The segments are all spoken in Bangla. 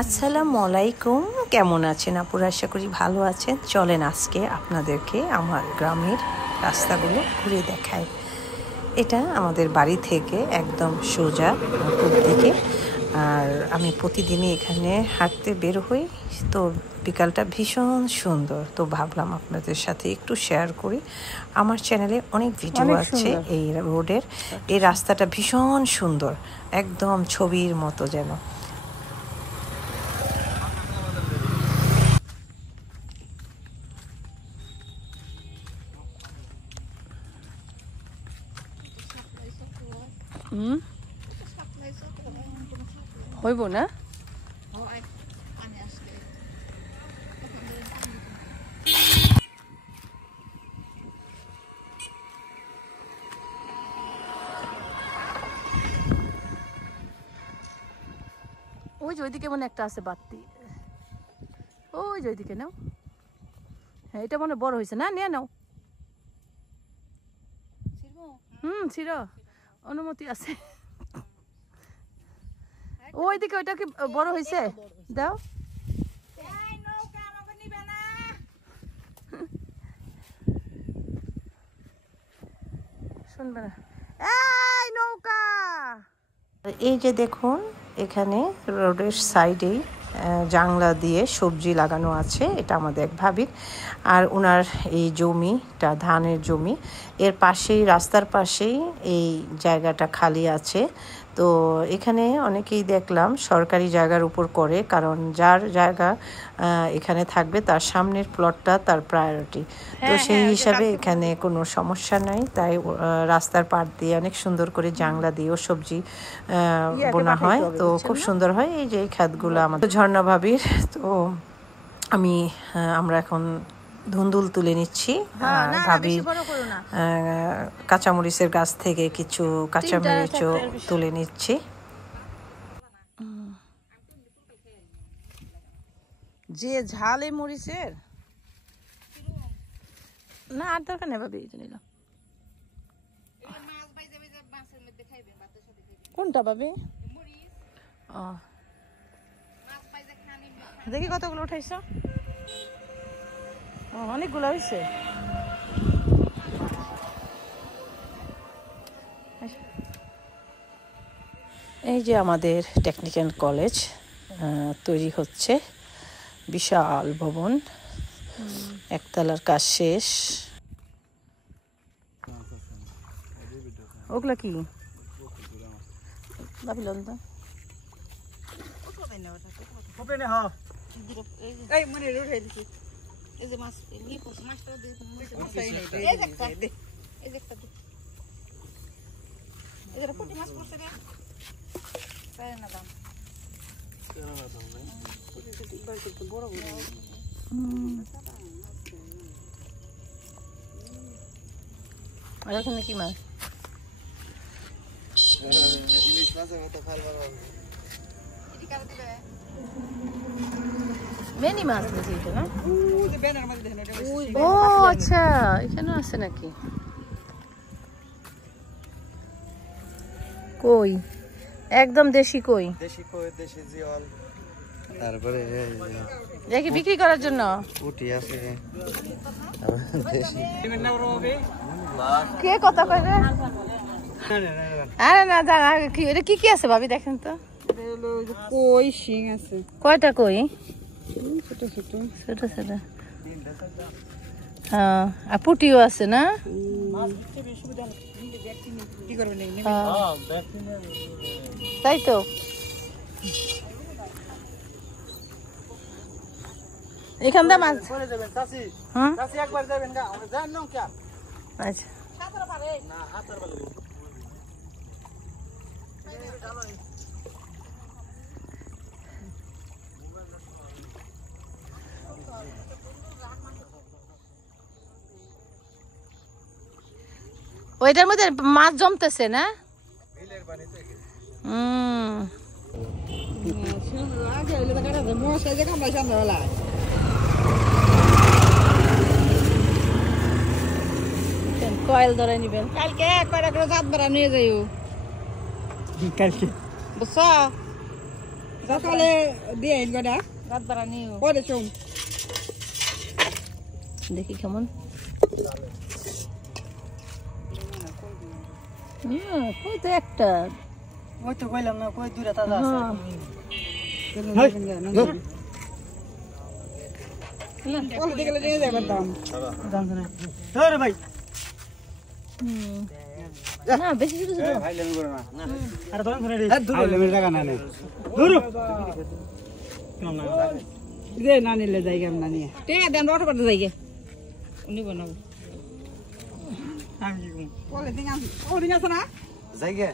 আসসালামু আলাইকুম, কেমন আছেন আপুরা? আশা করি ভালো আছেন। চলেন আজকে আপনাদেরকে আমার গ্রামের রাস্তাগুলো ঘুরে দেখাই। এটা আমাদের বাড়ি থেকে একদম সোজা পূব দিকে। আর আমি প্রতিদিনই এখানে হাঁটতে বের হই। তো বিকালটা ভীষণ সুন্দর, তো ভাবলাম আপনাদের সাথে একটু শেয়ার করি। আমার চ্যানেলে অনেক ভিডিও আছে এই রোডের। এই রাস্তাটা ভীষণ সুন্দর, একদম ছবির মতো যেন। হইব না? ওই যে ওইদিকে মনে একটা আছে বাতি, ওই যে ওইদিকে নাও। হ্যাঁ, এটা মনে বড় হয়েছে না, নিয়ে নাও। ছিল, অনুমতি আছে। ওইদিকে ওইটা কি বড় হয়েছে? দাও। শুনবে না, এই নৌকা। এই যে দেখুন, এখানে রোডের সাইডেই জাংলা দিয়ে সবজি লাগানো আছে। এটা আমাদের এক ভাবির। আর ওনার এই জমিটা ধানের জমি, এর পাশেই, রাস্তার পাশেই এই জায়গাটা খালি আছে। তো এখানে অনেকেই দেখলাম সরকারি জায়গার উপর করে, কারণ যার জায়গা এখানে থাকবে তার সামনের প্লটটা তার প্রায়োরিটি। তো সেই হিসাবে এখানে কোনো সমস্যা নাই। তাই রাস্তার পাড় দিয়ে অনেক সুন্দর করে জাংলা দিয়েও সবজি বোনা হয়, তো খুব সুন্দর হয়। এই যে এই খাতগুলো আমাদের ঝর্ণা ভাবির। তো আমরা এখন ধুন্দুল তুলে নিচ্ছি। ভাবির কাঁচামরিচের গাছ থেকে কিছু কাঁচামরিচও তুলে নিচ্ছি। যে ঝাল এই মরিচের না, আর দরকার নেই ভাবি। নিলাম কোনটা ভাবি? দেখি কতগুলো উঠাইছ। অনেকগুলো হয়েছে। এই যে আমাদের টেকনিক্যাল কলেজ তৈরি হচ্ছে, বিশাল ভবন, একতলার কাজ শেষ। ওগুলা কি? আর এখানে কি মাছ? মেনি মাছ নাকি এটা? না, ও আচ্ছা, এখানে আছে নাকি? কই একদম দেশি কই, দেশি জিওল। তারপরে দেখি বিক্রি করার জন্য পুঁটি আছে। কে কথা কয় রে? আরে না, জানা কি এটা কি কি আছে ভাবি? দেখেন তো। কই শিং আছে, কয়টা কই? ছোট ছোট ছোট ছোট। হ্যাঁ, আর পুটিও আছে না? তাই তো। এখান থেকে মাছ। আচ্ছা, ওইটার মধ্যে মাছ জমতেছে না? কয়েল ধরে নিবেন কালকে কয়টা করে জাত বেড়া নিয়ে যাইও কালকে, বুঝছো? সকালে দিয়ে আইন গডা রাত বাড়া নিও পরে চুম দেখি কেমন কই তো একটা ওই তো কইলাম না কই দূরে তাজা আছে পরে দেখলে নিয়ে যাবার দাম জানছ না ধরে ভাই না বেশি ছোট ছোট আরে ধরেন ধরে রে আইলেমের জায়গা না নেই ধরো দে না নিলে যাইগে আমরা নিয়ে টেকা দেন অটো করতে যাইগে উনি বানাবো আমি কি কম পরে দিন আছে না জায়গা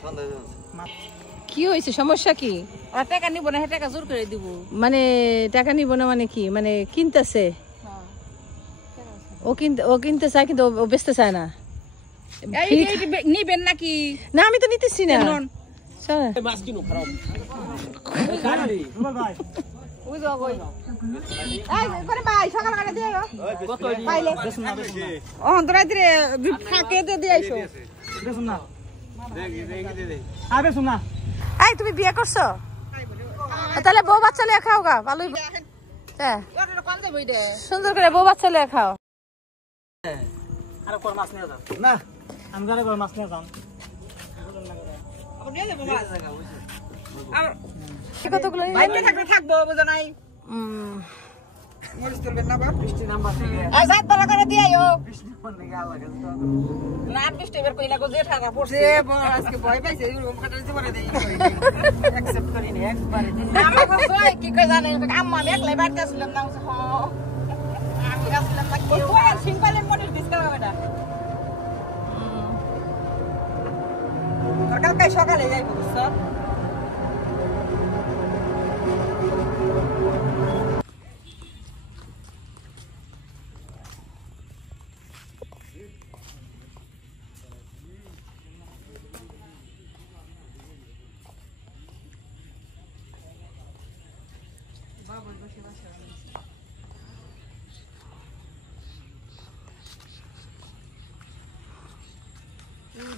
সন্দেহ কি হয়েছে সমস্যা কি আর টাকা নিব না টাকা জোর করে দিব মানে টাকা নিব না মানে কি মানে কিনতেছে ও কিনতে চায় কিন্তু ও বেচতে চায় না নিবেন নাকি না আমি তো নিতেছি না চল ভাই ওই যাও কই এই করে ভাই সকাল কাটে দিও কত পাইলে ও হন্তরাইতে ফাঁকে দিয়ে আইছো দেখুন না আবে শুন না এই তুমি বিয়ে করছো তাহলে বউ বাচ্চা লিয়ে খাও গা ভালোই হ্যাঁ ওটা কম যাবই দে সুন্দর করে বউ বাচ্চা লিয়ে খাও আরে কোন মাছ নিয়ে যাও না আমি জানি কোন মাছ নিয়ে যাও আপনি নিয়ে যাবো মাছ আর কতগুলো বাইরে থাকবে থাকবো বুঝা নাই মরিস তুলবেন না বা বৃষ্টি নাম্বার থেকে আর সাত টাকা করে দিয়ে আইও বৃষ্টি ফোন থেকে আলাদা না বৃষ্টি বের কইলা গো যে টাকা পড়ছে আজকে ভয় পাইছে এরকম কাটা দিতে পারে দেই অ্যাকসেপ্ট করি নি একবারে আমরা কই কি কই জানেন আম্মা আমি একলাই বাড়তে আসলাম না হ আমি আসলাম না কি কোন সিম্পলের মনির ডিসকাউন্ট হবে না কালকে সকালে যাইবো স্যার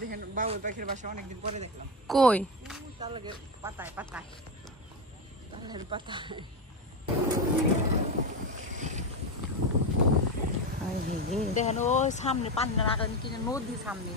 দেখেন বাবু পাখির বাসা অনেকদিন পরে দেখলাম কই তাহলে পাতায় পাতায় তাহলে পাতায় দেখেন ওই সামনে পান্নার আগে কি নদী সামনে